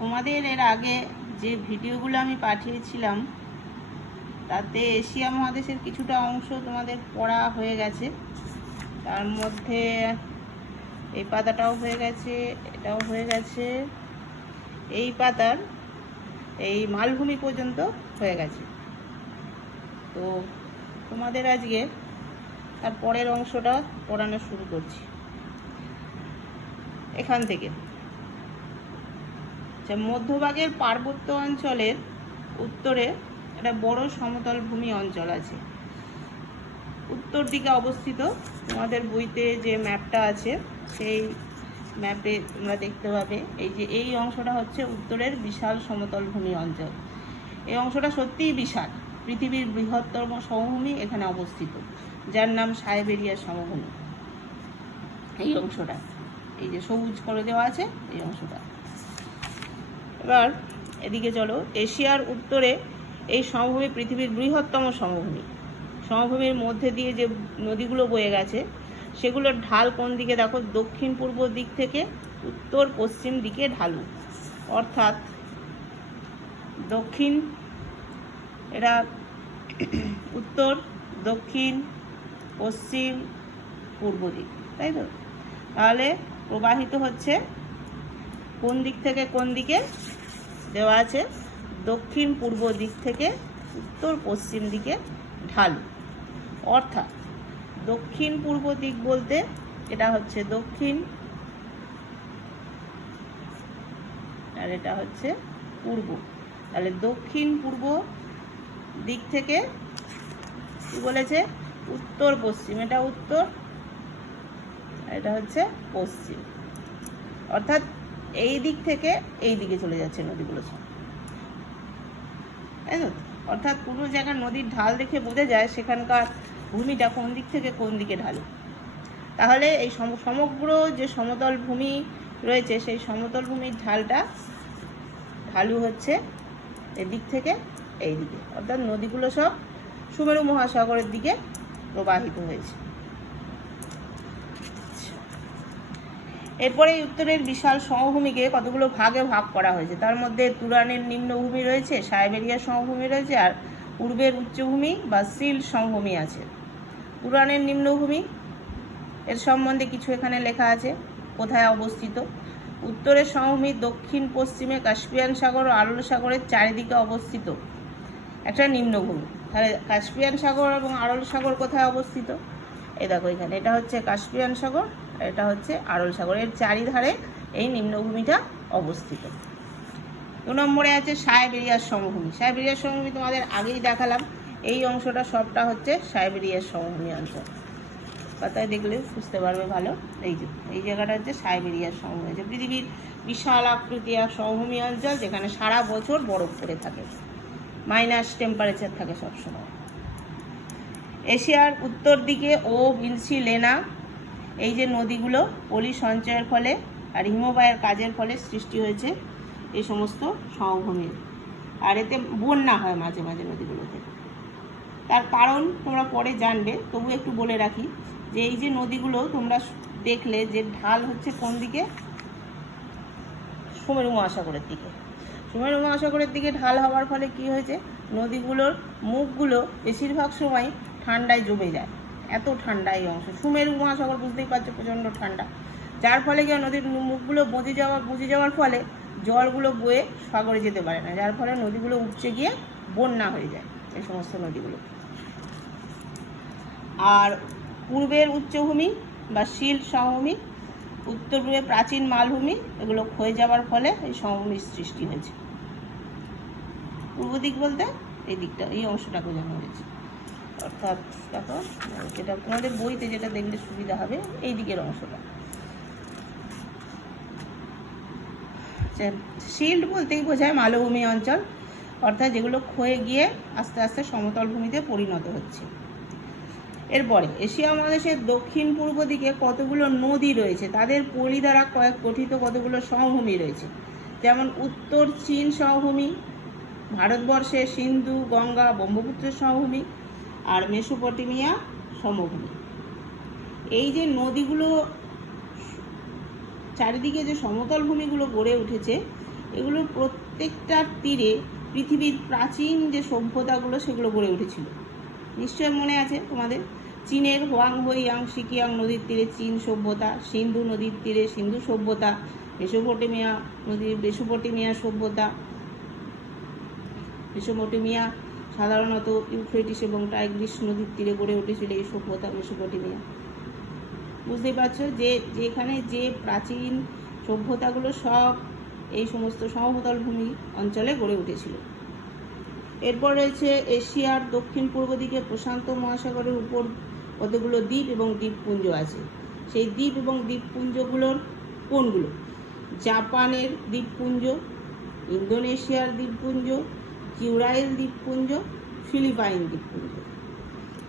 তোমাদের এর আগে যে ভিডিওগুলো আমি পাঠিয়েছিলাম তাতে এশিয়া মহাদেশের কিছুটা অংশ তোমাদের পড়া হয়ে গেছে। তার মধ্যে এই পাতাটাও হয়ে গেছে, এটাও হয়ে গেছে, এই পাতার এই মালভূমি পর্যন্ত হয়ে গেছে। তো তোমাদের আজকে তার পরের অংশটা পড়ানো শুরু করছি এখান থেকে। মধ্যভাগের পার্বত্য অঞ্চলের উত্তরে একটা বড় সমতল ভূমি অঞ্চল আছে, উত্তর দিকে অবস্থিত। তোমাদের বইতে যে ম্যাপটা আছে সেই ম্যাপে তোমরা দেখতে পাবে এই যে এই অংশটা হচ্ছে উত্তরের বিশাল সমতল ভূমি অঞ্চল। এই অংশটা সত্যিই বিশাল, পৃথিবীর বৃহত্তম সমভূমি এখানে অবস্থিত, যার নাম সাইবেরিয়ার সমভূমি। এই অংশটা এই যে সবুজ করে দেওয়া আছে এই অংশটা। এবার এদিকে চলো, এশিয়ার উত্তরে এই সমভূমি পৃথিবীর বৃহত্তম সমভূমি। সমভূমির মধ্যে দিয়ে যে নদীগুলো বয়ে গেছে সেগুলোর ঢাল কোন দিকে দেখো, দক্ষিণ পূর্ব দিক থেকে উত্তর পশ্চিম দিকে ঢালু, অর্থাৎ দক্ষিণ, এরা উত্তর, দক্ষিণ, পশ্চিম, পূর্ব দিক, তাই তো? তাহলে প্রবাহিত হচ্ছে কোন দিক থেকে কোন দিকে দেওয়া আছে, দক্ষিণ পূর্ব দিক থেকে উত্তর পশ্চিম দিকে ঢালু। অর্থাৎ দক্ষিণ পূর্ব দিক বলতে এটা হচ্ছে দক্ষিণ আর এটা হচ্ছে পূর্ব। তাহলে দক্ষিণ পূর্ব দিক থেকে কি বলেছে, উত্তর পশ্চিম, এটা উত্তর, এটা হচ্ছে পশ্চিম। অর্থাৎ এই দিক থেকে এই দিকে চলে যাচ্ছে নদীগুলো সব, তাই তো? অর্থাৎ পুরো জায়গার নদীর ঢাল দেখে বোঝা যায় সেখানকার ভূমিটা কোন দিক থেকে কোন দিকে ঢালু। তাহলে এই সমগ্র যে সমতল ভূমি রয়েছে সেই সমতল ভূমির ঢালু হচ্ছে এদিক থেকে এই দিকে, অর্থাৎ নদীগুলো সব সুমেরু মহাসাগরের দিকে প্রবাহিত হয়েছে। এরপরে উত্তরের বিশাল সমভূমিকে কতগুলো ভাগে ভাগ করা হয়েছে। তার মধ্যে তুরানের নিম্নভূমি রয়েছে, সাইবেরিয়ার সমভূমি রয়েছে, আর পূর্বের উচ্চভূমি বা সিল সমভূমি আছে। তুরানের নিম্নভূমি এর সম্বন্ধে কিছু এখানে লেখা আছে, কোথায় অবস্থিত। উত্তরের সমভূমি দক্ষিণ পশ্চিমে কাস্পিয়ান সাগর ও আরল সাগরের চারিদিকে অবস্থিত একটা নিম্নভূমি। তাহলে কাস্পিয়ান সাগর এবং আরল সাগর কোথায় অবস্থিত, এই দেখো এখানে, এটা হচ্ছে কাস্পিয়ান সাগর, এটা হচ্ছে আরল সাগর, এর চারিধারে এই নিম্নভূমিটা অবস্থিত। 2 নম্বরে আছে সাইবেরিয়ার সমভূমি। সাইবেরিয়ার সমভূমি তোমাদের আগেই দেখালাম, এই অংশটা সবটা হচ্ছে সাইবেরিয়ার সমভূমি অঞ্চল। পাতায় দেখলে বুঝতে পারবে ভালো। এই যে এই জায়গাটা হচ্ছে সাইবেরিয়ার সমভূমি, যে পৃথিবীর বিশাল আকৃতি আর সমভূমি অঞ্চল, যেখানে সারা বছর বরফ পড়ে থাকে, মাইনাস টেম্পারেচার থাকে সবসময়। এশিয়ার উত্তর দিকে ও ভিনসি, লেনা, এই যে নদীগুলো পলি সঞ্চয়ের ফলে আর হিমবাহের কাজের ফলে সৃষ্টি হয়েছে এই সমস্ত সমভূমির, আর এতে বন্যা হয় মাঝে মাঝে নদীগুলোতে। তার কারণ তোমরা পরে জানবে, তবু একটু বলে রাখি যে এই যে নদীগুলো তোমরা দেখলে যে ঢাল হচ্ছে কোন দিকে, সুমেরু মহাসাগরের দিকে। সুমেরু মহাসাগরের দিকে ঢাল হওয়ার ফলে কি হয়েছে, নদীগুলোর মুখগুলো বেশিরভাগ সময় ঠান্ডায় জমে যায়, এত ঠান্ডা এই অংশ। সুমেরু মহাসাগর বুঝতেই পারছো প্রচণ্ড ঠান্ডা, যার ফলে কি নদীর মুখগুলো বুঝে যাওয়ার ফলে জলগুলো বয়ে সাগরে যেতে পারে না, যার ফলে নদীগুলো উপচে গিয়ে বন্যা হয়ে যায় এই সমস্ত নদীগুলো। আর পূর্বের উচ্চভূমি বা শিল সমভূমি, উত্তর পূর্বে প্রাচীন মালভূমি, এগুলো ক্ষয়ে যাওয়ার ফলে এই সমভূমির সৃষ্টি হয়েছে। পূর্ব দিক বলতে এই দিকটা, এই অংশটা বোঝানো হয়েছে। অর্থাৎ দেখো, যেটা তোমাদের বইতে যেটা দেখলে সুবিধা হবে, এই দিকের অংশটা। শিল্ড বলতেই বোঝায় মালভূমি অঞ্চল, অর্থাৎ যেগুলো ক্ষয়ে গিয়ে আস্তে আস্তে সমতল ভূমিতে পরিণত হচ্ছে। এরপরে এশিয়া মহাদেশের দক্ষিণ পূর্ব দিকে কতগুলো নদী রয়েছে, তাদের পলি দ্বারা গঠিত কতগুলো সমভূমি রয়েছে। যেমন উত্তর চীন সমভূমি, ভারতবর্ষে সিন্ধু, গঙ্গা, ব্রহ্মপুত্রের সমভূমি, আর মেসোপটেমিয়া সমভূমি। এই যে নদীগুলো চারিদিকে যে সমতল ভূমিগুলো গড়ে উঠেছে, এগুলোর প্রত্যেকটার তীরে পৃথিবীর প্রাচীন যে সভ্যতাগুলো সেগুলো গড়ে উঠেছিল। নিশ্চয় মনে আছে তোমাদের, চীনের হোয়াংহোইয়াং সিকিয়াং নদীর তীরে চীন সভ্যতা, সিন্ধু নদীর তীরে সিন্ধু সভ্যতা, মেসোপটেমিয়া সভ্যতা। মেসোপটেমিয়া সাধারণত ইউফ্রেটিস এবং টাইগ্রিস নদীর তীরে গড়ে উঠেছিল এই সভ্যতা মেসোপটেমিয়া। বুঝতেই পারছো যে যেখানে যে প্রাচীন সভ্যতাগুলো সব এই সমস্ত সমতল ভূমি অঞ্চলে গড়ে উঠেছিল। এরপর রয়েছে এশিয়ার দক্ষিণ পূর্ব দিকে প্রশান্ত মহাসাগরের উপর কতগুলো দ্বীপ এবং দ্বীপপুঞ্জ আছে। সেই দ্বীপ এবং দ্বীপপুঞ্জগুলোর কোনগুলো? জাপানের দ্বীপপুঞ্জ, ইন্দোনেশিয়ার দ্বীপপুঞ্জ, কিউরাইল দ্বীপপুঞ্জ, ফিলিপাইন দ্বীপপুঞ্জ।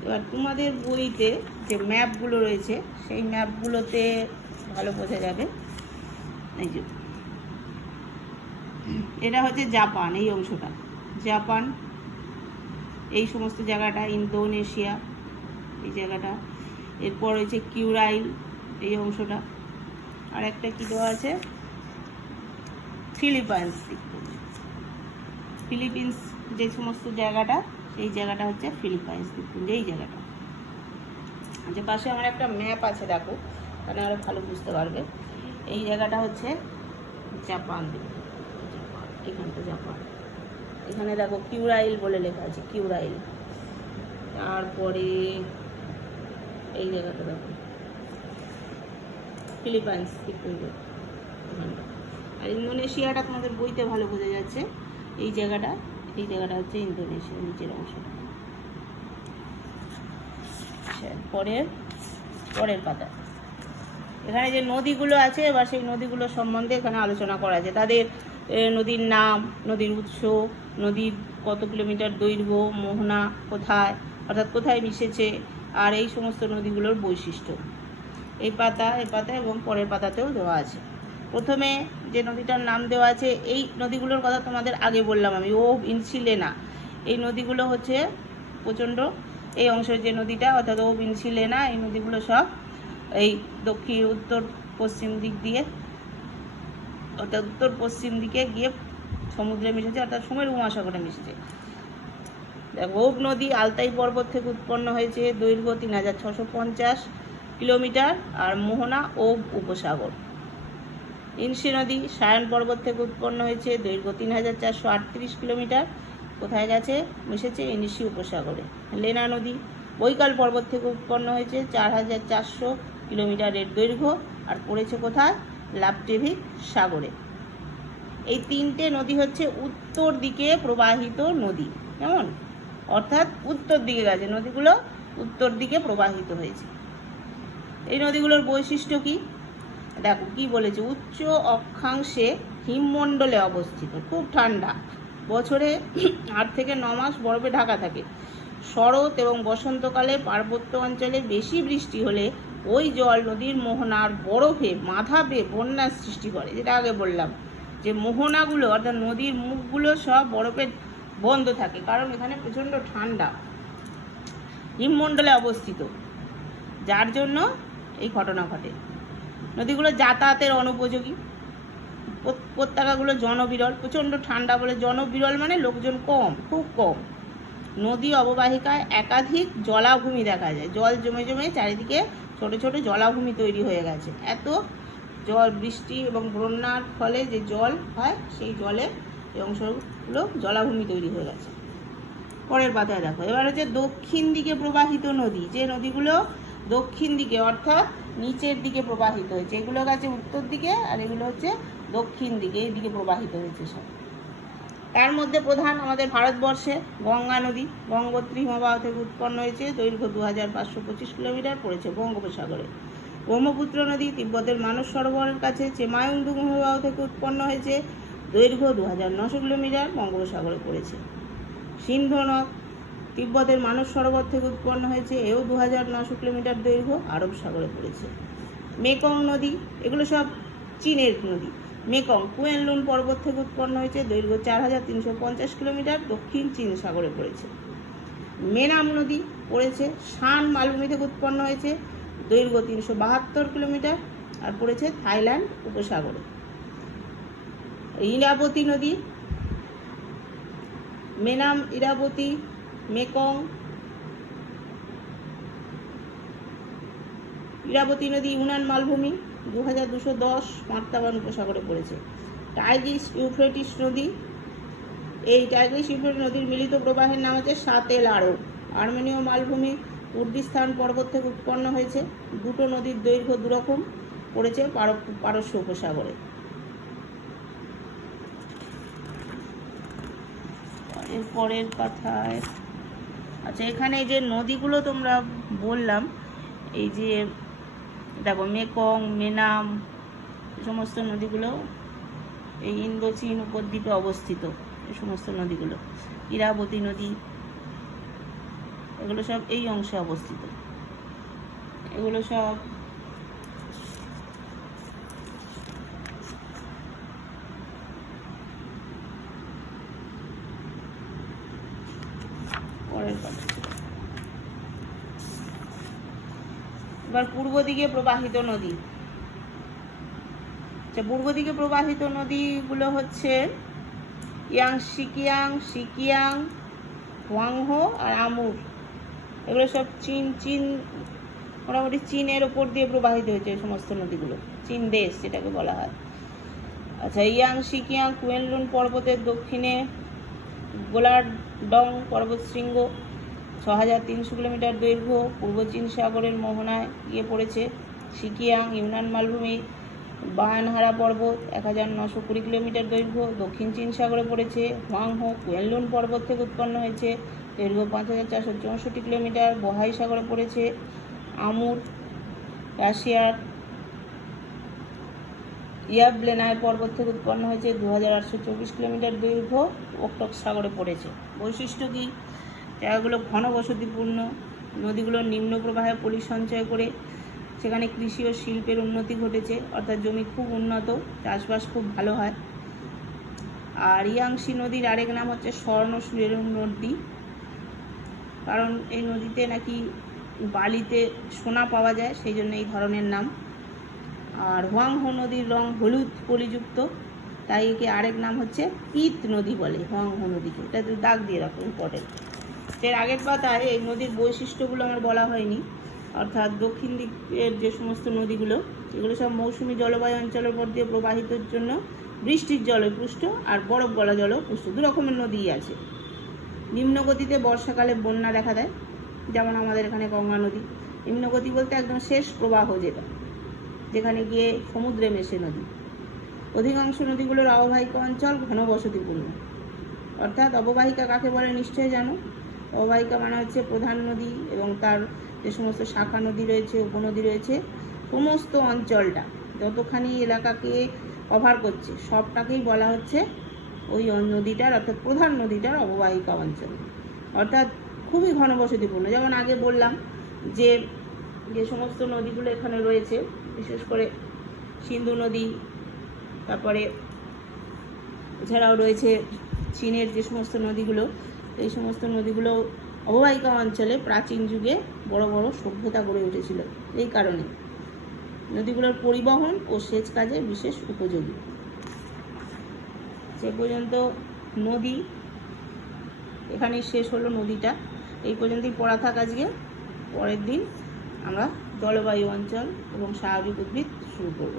এবার তোমাদের বইতে যে ম্যাপগুলো রয়েছে সেই ম্যাপগুলোতে ভালো বোঝা যাবে। এই যে এটা হচ্ছে জাপান, এই অংশটা জাপান, এই সমস্ত জায়গাটা ইন্দোনেশিয়া, এই জায়গাটা। এরপর রয়েছে কিউরাইল, এই অংশটা। আর একটা কী দেওয়া আছে? ফিলিপাইন্স দ্বীপপুঞ্জ। ফিলিপিন্স যে সমস্ত জায়গাটা, সেই জায়গাটা হচ্ছে ফিলিপাইন্স দ্বীপপুঞ্জ, এই জায়গাটা। আচ্ছা, পাশে আমার একটা ম্যাপ আছে, দেখো, তাহলে আরও ভালো বুঝতে পারবে। এই জায়গাটা হচ্ছে জাপান দ্বীপ, এখানটা জাপান। এখানে দেখো কিউরাইল বলে লেখা আছে, কিউরাইল। তারপরে এই জায়গাটা দেখো ফিলিপাইন্স দ্বীপপুঞ্জ এখানটা। আর ইন্দোনেশিয়াটা তোমাদের বইতে ভালো বোঝা যাচ্ছে, এই জায়গাটা হচ্ছে ইন্দোনেশিয়া, নিচের অংশটা। আচ্ছা, পরের পাতা। এখানে যে নদীগুলো আছে, এবার সেই নদীগুলো সম্বন্ধে এখানে আলোচনা করা আছে। তাদের নদীর নাম, নদীর উৎস, নদীর কত কিলোমিটার দৈর্ঘ্য, মোহনা কোথায়, অর্থাৎ কোথায় মিশেছে, আর এই সমস্ত নদীগুলোর বৈশিষ্ট্য এই পাতা এবং পরের পাতাতেও দেওয়া আছে। প্রথমে যে নদীটার নাম দেওয়া আছে, এই নদীগুলোর কথা তোমাদের আগে বললাম আমি, ইনসিলেনা। এই নদীগুলো হচ্ছে প্রচণ্ড, এই অংশের যে নদীটা অর্থাৎ ইনসিলেনা, এই নদীগুলো সব এই উত্তর পশ্চিম দিক দিয়ে, অর্থাৎ উত্তর পশ্চিম দিকে গিয়ে সমুদ্রে মিশেছে, অর্থাৎ সুমেরু মহাসাগরে মিশেছে। দেখো, নদী আলতাই পর্বত থেকে উৎপন্ন হয়েছে, দৈর্ঘ্য 3650 কিলোমিটার, আর মোহনা উপসাগর। ইনসি নদী সায়ন পর্বত থেকে উৎপন্ন হয়েছে, দৈর্ঘ্য 3438 কিলোমিটার, কোথায় গেছে? মিশেছে ইনসি উপসাগরে। লেনা নদী বৈকাল পর্বত থেকে উৎপন্ন হয়েছে, 4400 কিলোমিটারের দৈর্ঘ্য, আর পড়েছে কোথায়? লাপটেভিক সাগরে। এই তিনটে নদী হচ্ছে উত্তর দিকে প্রবাহিত নদী, কেমন? অর্থাৎ উত্তর দিকে গেছে নদীগুলো, উত্তর দিকে প্রবাহিত হয়েছে। এই নদীগুলোর বৈশিষ্ট্য কি? দেখো কি বলেছে, উচ্চ অক্ষাংশে হিমমণ্ডলে অবস্থিত, খুব ঠান্ডা, বছরে 8 থেকে 9 মাস বরফে ঢাকা থাকে। শরৎ এবং বসন্তকালে পার্বত্য অঞ্চলে বেশি বৃষ্টি হলে ওই জল নদীর মোহনার বরফে বাঁধা পেয়ে বন্যার সৃষ্টি করে। যেটা আগে বললাম যে মোহনাগুলো অর্থাৎ নদীর মুখগুলো সব বরফে বন্ধ থাকে, কারণ এখানে প্রচণ্ড ঠান্ডা, হিমমণ্ডলে অবস্থিত, যার জন্য এই ঘটনা ঘটে। নদীগুলো যাতায়াতের অনুপযোগী, উপত্যকাগুলো জনবিরল, প্রচণ্ড ঠান্ডা বলে জনবিরল মানে লোকজন কম, খুব কম। নদী অববাহিকায় একাধিক জলাভূমি দেখা যায়, জল জমে জমে চারিদিকে ছোট ছোট জলাভূমি তৈরি হয়ে গেছে। এত জল, বৃষ্টি এবং বন্যার ফলে যে জল হয়, সেই জলে এই অংশগুলো জলাভূমি তৈরি হয়ে গেছে। পরের পাতায় দেখো, এবার হচ্ছে দক্ষিণ দিকে প্রবাহিত নদী, যে নদীগুলো দক্ষিণ দিকে অর্থাৎ নিচের দিকে প্রবাহিত হয়েছে, এগুলো গেছে উত্তর দিকে, আর এগুলো হচ্ছে দক্ষিণ দিকে, এই দিকে প্রবাহিত হয়েছে সব। তার মধ্যে প্রধান আমাদের ভারতবর্ষে গঙ্গা নদী, গঙ্গোত্রী হিমবাহ থেকে উৎপন্ন হয়েছে, দৈর্ঘ্য 2525 কিলোমিটার, পড়েছে বঙ্গোপসাগরে। ব্রহ্মপুত্র নদী তিব্বতের মানস সরোবরের কাছে চেমায়ুংদুং হিমবাহ থেকে উৎপন্ন হয়েছে, দৈর্ঘ্য 2900 কিলোমিটার, বঙ্গোপসাগরে পড়েছে। সিন্ধু নদ তিব্বতের মানস সরোবর থেকে উৎপন্ন হয়েছে, এও 2900 কিলোমিটার দৈর্ঘ্য, আরব সাগরে পড়েছে। মেকং নদী, এগুলো সব চীনের নদী। মেকং কুয়েনলুন পর্বত থেকে উৎপন্ন হয়েছে, দৈর্ঘ্য 4350 কিলোমিটার, দক্ষিণ চীন সাগরে পড়েছে। মেনাম নদী পড়েছে শান মালভূমি থেকে উৎপন্ন হয়েছে, দৈর্ঘ্য 372 কিলোমিটার, আর পড়েছে থাইল্যান্ড উপসাগরে। ইরাবতী নদী, মেনাম, ইরাবতী, মেকং। ইরাবতী নদী ইউনান মালভূমি 2210 মাত্রাবান উপসাগরে পড়েছে। টাইগ্রিস ইউফ্রেটিস নদী, এই টাইগ্রিস ইউফ্রেটিস নদীর মিলিত প্রবাহের নাম হচ্ছে সাতেল আরব। আর্মেনীয় মালভূমি কুর্দিস্তান পর্বত থেকে উৎপন্ন হয়েছে। দুটো নদীর দৈর্ঘ্য দুরকম, পড়েছে পারস্য উপসাগরে। এরপরের কথায় আচ্ছা, এখানে যে নদীগুলো তোমরা বললাম, এই যে দেখো মেকং, মেনাম, সমস্ত নদীগুলো এই ইন্দো চীন উপদ্বীপে অবস্থিত। এই সমস্ত নদীগুলো, ইরাবতী নদী, এগুলো সব এই অংশে অবস্থিত। এগুলো সব পরের কথা। এবার পূর্ব দিকে প্রবাহিত নদী। আচ্ছা, পূর্ব দিকে প্রবাহিত নদীগুলো হচ্ছে ইয়াংশিকিয়াং, সিকিয়াং, হোয়াংহো আর আমুর। এগুলো সব চীন মোটামুটি চীনের ওপর দিয়ে প্রবাহিত হয়েছে এই সমস্ত নদীগুলো, চীন দেশ যেটাকে বলা হয়। আচ্ছা, ইয়াংশিকিয়াং কুয়েনলুন পর্বতের দক্ষিণে গোলারডং পর্বতশৃঙ্গ 6300 কিলোমিটার দৈর্ঘ্য, পূর্ব চীন সাগরের মোহনায় গিয়ে পড়েছে। সিকিয়াং ইউনান মালভূমি বায়ানহারা পর্বত 1920 কিলোমিটার দৈর্ঘ্য, দক্ষিণ চীন সাগরে পড়েছে। হোয়াংহো কুয়েনলুন পর্বত থেকে উৎপন্ন হয়েছে, দৈর্ঘ্য 5464 কিলোমিটার, বহাই সাগরে পড়েছে। আমুর রাশিয়ার ইয়াবলেনায় পর্বত থেকে উৎপন্ন হয়েছে, 2824 কিলোমিটার দৈর্ঘ্য, ওকটক সাগরে পড়েছে। বৈশিষ্ট্য কী? জায়গাগুলো ঘন বসতিপূর্ণ, নদীগুলোর নিম্ন প্রবাহে পলি সঞ্চয় করে সেখানে কৃষি ও শিল্পের উন্নতি ঘটেছে, অর্থাৎ জমি খুব উন্নত, চাষবাস খুব ভালো হয়। আর ইয়াংশি নদীর আরেক নাম হচ্ছে স্বর্ণসূর্যের নদী, কারণ এই নদীতে নাকি বালিতে সোনা পাওয়া যায়, সেই জন্য এই ধরনের নাম। আর হোয়াংহো নদীর রং হলুদ পলিযুক্ত, তাই একে আরেক নাম হচ্ছে পিত নদী বলে হোয়াংহো নদীকে। এটা তো দাগ দিয়ে রাখো, ইম্পর্টেন্ট। এর আগের পাতায় এই নদীর বৈশিষ্ট্যগুলো আমার বলা হয়নি, অর্থাৎ দক্ষিণ দিকের যে সমস্ত নদীগুলো, এগুলো সব মৌসুমি জলবায়ু অঞ্চলের উপর দিয়ে প্রবাহিতের জন্য বৃষ্টির জলে পুষ্ট আর বরফ গলা জলও পুষ্ট, দু রকমের নদী আছে। নিম্নগতিতে বর্ষাকালে বন্যা দেখা দেয়, যেমন আমাদের এখানে গঙ্গা নদী। নিম্নগতি বলতে একদম শেষ প্রবাহ যেটা, যেখানে গিয়ে সমুদ্রে মেশে নদী। অধিকাংশ নদীগুলোর অববাহিকা অঞ্চল ঘনবসতিপূর্ণ। অর্থাৎ অববাহিকা কাকে বলে নিশ্চয়ই জানো। অববাহিকা মানে হচ্ছে প্রধান নদী এবং তার যে সমস্ত শাখা নদী রয়েছে, উপনদী রয়েছে, সমস্ত অঞ্চলটা যতখানি এলাকাকে কভার করছে সবটাকেই বলা হচ্ছে ওই নদীটার, অর্থাৎ প্রধান নদীটার অববাহিকা অঞ্চল। অর্থাৎ খুবই ঘনবসতিপূর্ণ। যেমন আগে বললাম যে যে সমস্ত নদীগুলো এখানে রয়েছে, বিশেষ করে সিন্ধু নদী, তারপরে এছাড়াও রয়েছে চীনের যে সমস্ত নদীগুলো, এই সমস্ত নদীগুলো অববাহিকা অঞ্চলে প্রাচীন যুগে বড় বড় সভ্যতা গড়ে উঠেছিল। এই কারণে নদীগুলোর পরিবহন ও সেচ কাজে বিশেষ উপযোগী। সে পর্যন্ত নদী এখানেই শেষ হলো নদীটা। এই পর্যন্তই পড়া থাক আজকে। পরের দিন আমরা জলবায়ু অঞ্চল এবং স্বাভাবিক উদ্ভিদ শুরু করব।